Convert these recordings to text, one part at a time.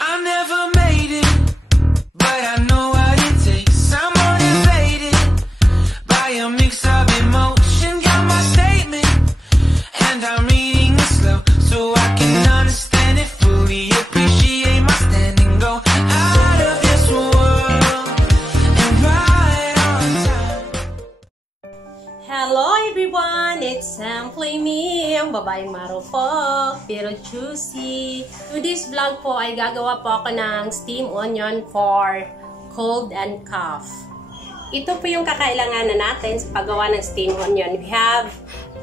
I never made it, but I know what it takes. I'm motivated by a mix of emotion. Got my statement, and I'm reading it slow so I can understand it fully. Appreciate my standing, go out of this world and right on time. Hello everyone, it's Simply Me, ang babaeng marupok pero juicy. Today's vlog po ay gagawa po ako ng steam onion for cold and cough. Ito po yung kakailanganan natin sa paggawa ng steam onion. We have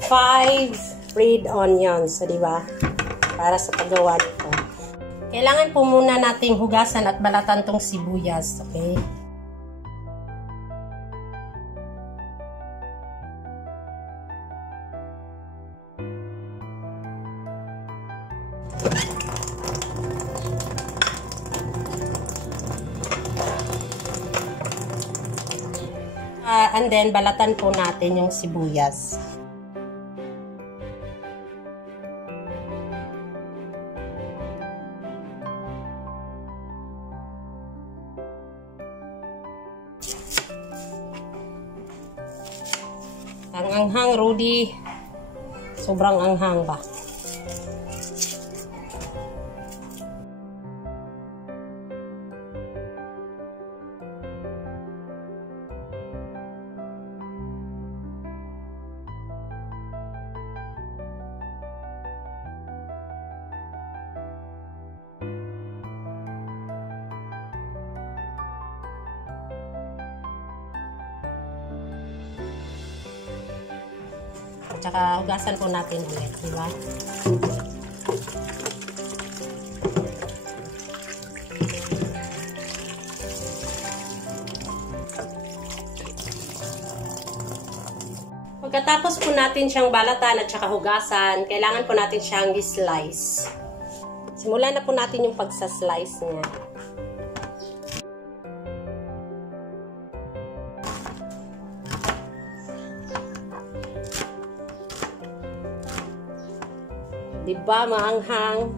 5 red onions, so diba? Para sa paggawa nito. Kailangan po muna nating hugasan at balatan tong sibuyas, okay? And then, balatan po natin yung sibuyas. Ang anghang, Rudy. Sobrang anghang ba? Tsaka hugasan po natin ulit, di ba? Pagkatapos po natin siyang balatan at tsaka hugasan, kailangan po natin siyang i-slice. Simulan na po natin yung pagsa-slice niya. Diba, maanghang?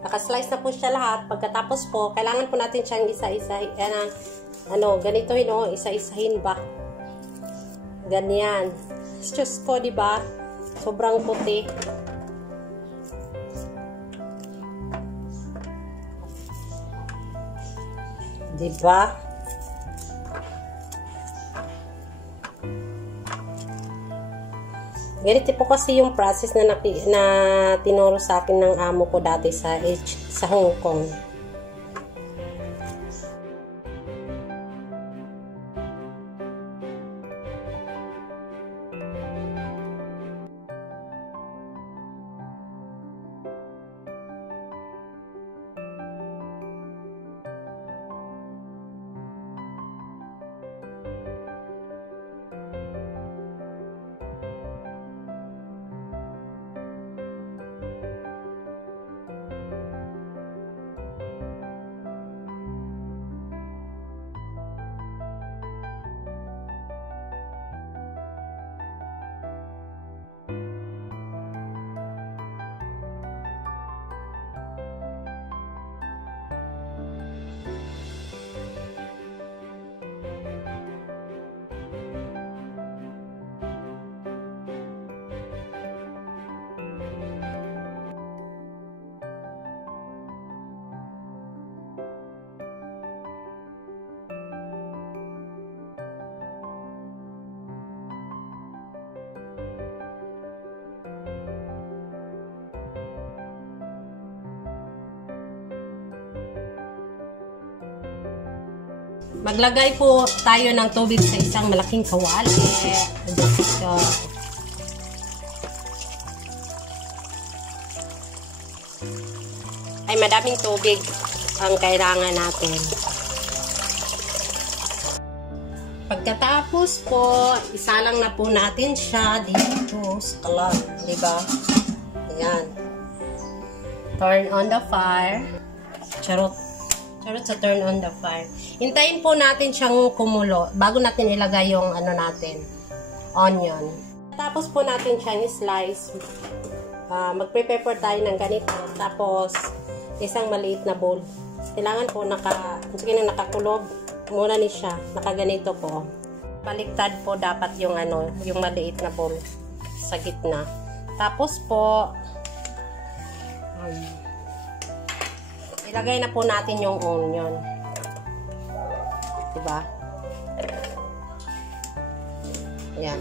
Naka-slice na po siya lahat. Pagkatapos po, kailangan po natin siyang isa-isahin. Ganito yun, isa-isahin ba? Ganyan. Diyos ko, diba? Sobrang puti. Diba? Ganito po kasi yung process na tinuro sa akin ng amo ko dati sa Hong Kong. Maglagay po tayo ng tubig sa isang malaking kawali. ay madaming tubig ang kailangan natin. Pagkatapos po, isalang na po natin siya dito sa kalan, di ba? Ayan. Turn on the fire. Charot sa turn on the fire. Hintayin po natin siyang kumulo bago natin ilagay yung ano natin, onion. Tapos po natin siyang slice. Mag-prepare po tayo ng ganito. Tapos, isang maliit na bowl. Kailangan po nakakulog muna ni siya. Nakaganito po. Baliktad po dapat yung yung maliit na bowl sa gitna. Tapos po, ilagay na po natin yung onion. Diba? Ayan.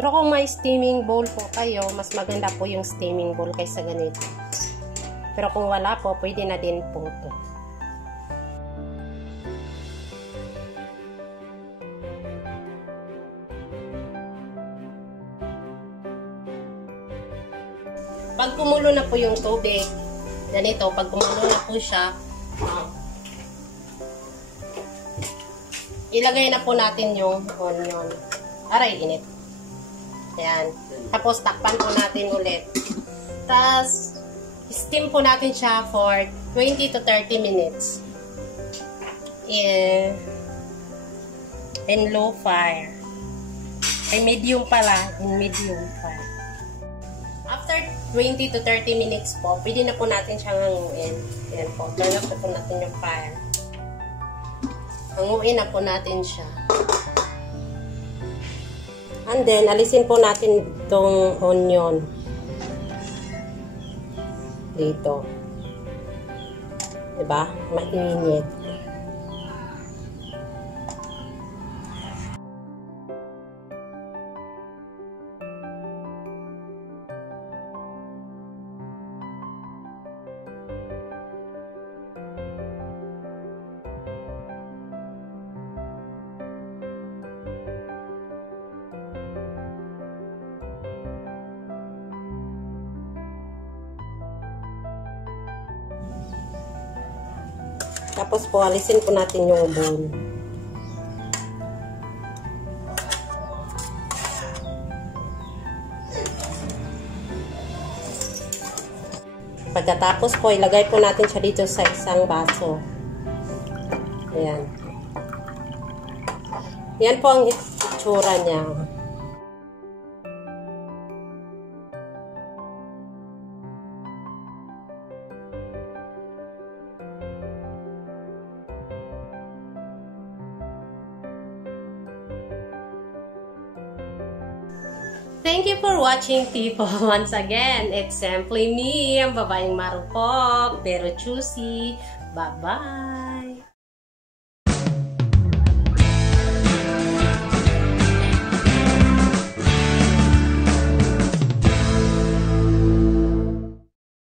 Pero kung may steaming bowl po kayo, mas maganda po yung steaming bowl kaysa ganito. Pero kung wala po, pwede na din po ito. Pag kumulo na po yung tubig, ganito, pag kumulo na po siya, ilagay na po natin yung onion. Aray, init. Ayan. Tapos, takpan po natin ulit. Tapos, steam po natin siya for 20 to 30 minutes. In low fire. Ay, medium pala. In medium fire. After 20 to 30 minutes po, pwede na po natin siyang hanguin. Ayan po. Turn off na po natin yung fire. Hanguin na po natin siya. And then, alisin po natin itong onion. Dito. Diba? Mainit. Tapos po, alisin po natin yung bowl. Pagkatapos po, ilagay po natin siya dito sa isang baso. Ayan. Yan po ang itsura niya. Thank you for watching, people. Once again, it's simply me, ang babaeng marupok, pero choosy. Bye-bye!